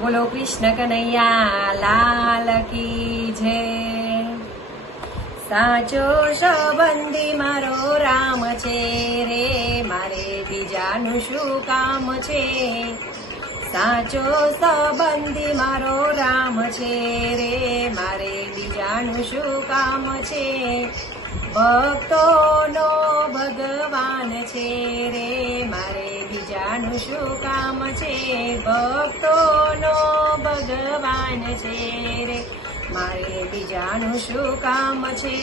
બોલો કૃષ્ણ કનૈયા લાલ કી જય। સાચો સંબંધી મારો રામ છે રે, મારે બીજાનું શું કામ છે। સાચો સંબંધી મારો રામ છે રે, મારે બીજાનું શું કામ છે। ભક્તોનો ભગવાન છે રે, મારે બીજાનું શું કામ છે। ભક્તોનો ભગવાન છે રે, મારે બીજાનું શું કામ છે।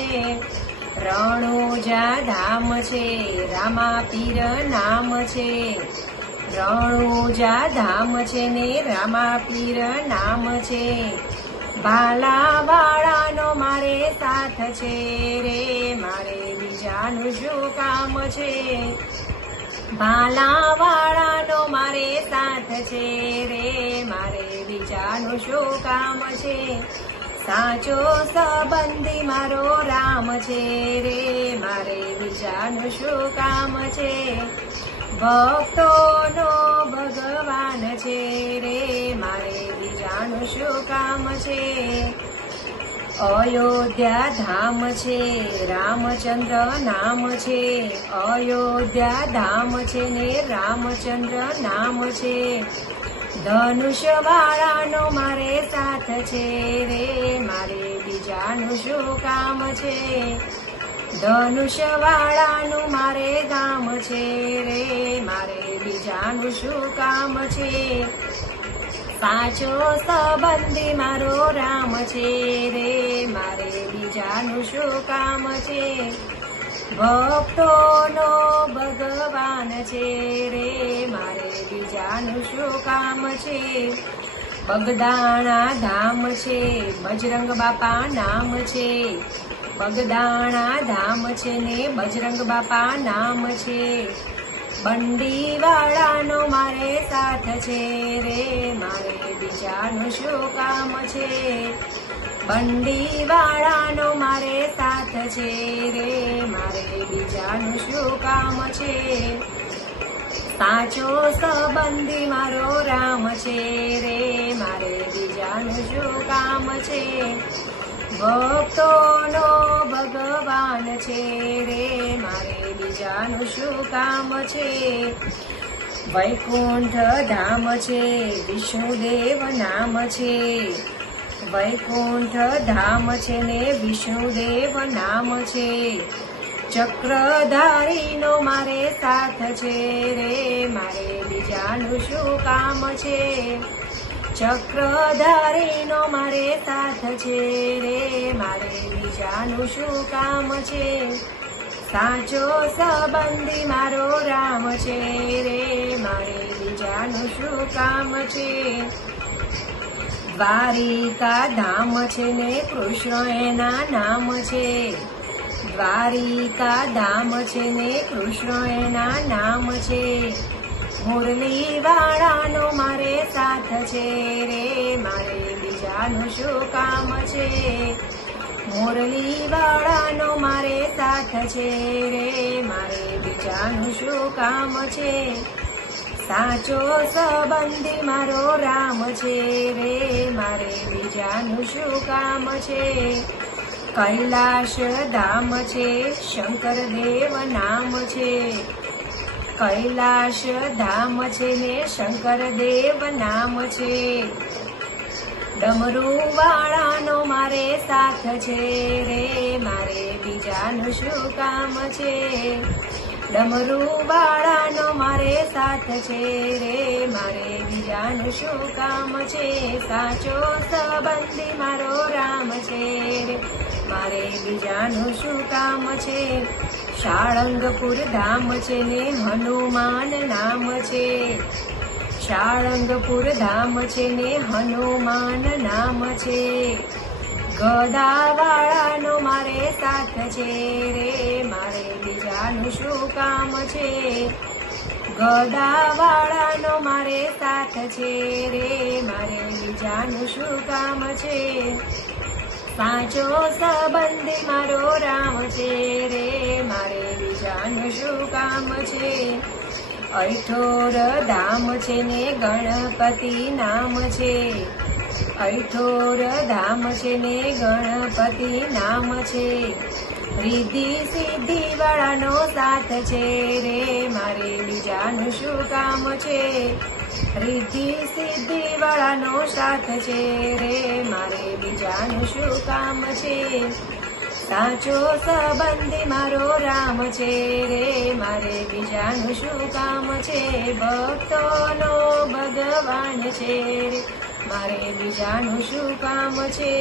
રણુજા ધામ છે, રામા પીર નામ છે। રણુજા ધામ છે ને રામા પીર નામ છે। ભાલાવાળાનો મારે સાથ છે રે, મારે બીજાનું શું કામ છે। ભાલાવાળાનો મારે સાથ છે રે, મારે બીજાનું શું કામ છે। સાચો સંબંધી મારો રામ છે રે, મારે બીજાનું શું કામ છે। ભક્તોનો ભગવાન છે રે, મારે બીજાનું શું કામ છે। અયોધ્યા ધામ છે, રામચંદ્ર નામ છે। અયોધ્યા ધામ છે ને રામચંદ્ર નામ છે। ધનુષવાળાનો મારે સાથ છે રે, મારે બીજાનું શું કામ છે। ધનુષવાળાનું મારે ગામ છે રે, મારે બીજાનું શું કામ છે। સાચો સંબંધી મારો રામ છે રે, મારે બીજાનું શું કામ છે। ભક્તોનો ભગવાન છે રે, મારે બીજાનું શું કામ છે। બગદાણા ધામ છે, બજરંગ બાપા નામ છે। બગદાણા ધામ છે ને બજરંગ બાપા નામ છે। બંડીવાળાનો મારે સાથ છે રે, મારે બીજાનું શું કામ છે। બંડીવાળાનો મારે સાથ છે રે, મારે બીજાનું શું કામ છે। સાચો સંબંધી મારો રામ છે રે, મારે બીજાનું શું કામ છે। ભક્તોનો ભગવાન છે રે, મારે બીજાનું શું કામ છે। વૈકુંઠ ધામ છે, વિષ્ણુદેવ નામ છે। વૈકુંઠ ધામ છે ને વિષ્ણુદેવ નામ છે। ચક્રધારીનો મારે સાથ છે રે, મારે બીજાનું શું કામ છે। ચક્રધારીનો મારે સાથ છે રે, મારે બીજાનું શું કામ છે। સાચો સંબંધી મારો રામ છે રે, મારે બીજાનું શું કામ છે। દ્વારિકા ધામ છે ને કૃષ્ણ એના નામ છે। દ્વારિકા ધામ છે ને કૃષ્ણ એના નામ છે। મુરલીવાળાનો મારે સાથ છે રે, મારે બીજાનું શું કામ છે। મુરલીવાળાનો મારે સાથ છે રે, મારે બીજાનું શું કામ છે। સાચો સંબંધી મારો રામ છે રે, મારે બીજાનું શું કામ છે। કૈલાશ ધામ છે, શંકર દેવ નામ છે। કૈલાશ ધામ છે ને શંકર દેવ નામ છે। ડમરુવાળાનો મારે સાથ છે રે, મારે બીજાનું શું કામ છે। ડમરુવાળાનો મારે સાથ છે રે, મારે બીજાનું શું કામ છે। સાચો સંબંધી મારો રામ છે રે, મારે બીજાનું શું કામ છે। સાળંગપુર ધામ છે ને હનુમાન નામ છે। સાળંગપુર ધામ છે ને હનુમાન નામ છે। ગદાવાળાનો મારે સાથ છે રે, મારે બીજાનું શું કામ છે। ગદાવાળાનો મારે સાથ છે રે, મારે બીજાનું શું કામ છે। સાચો સંબંધી મારો રામ છે રે, મારે બીજાનું શું કામ છે। અઠોર ધામ છે ને ગણપતિ નામ છે, અઠોર ધામ છે ને ગણપતિ નામ છે, રિદ્ધિ સિદ્ધિ વાળાનો સાથ છે રે, મારે બીજાનું શું કામ છે, રિદ્ધિ સિદ્ધિ વાળાનો સાથ છે રે, મારે બીજાનું શું કામ છે, સાચો સંબંધી મારો રામ છે રે, મારે બીજાનું શું કામ છે, ભક્તોનો ભગવાન છે રે, મારે બીજાનું શું કામ છે.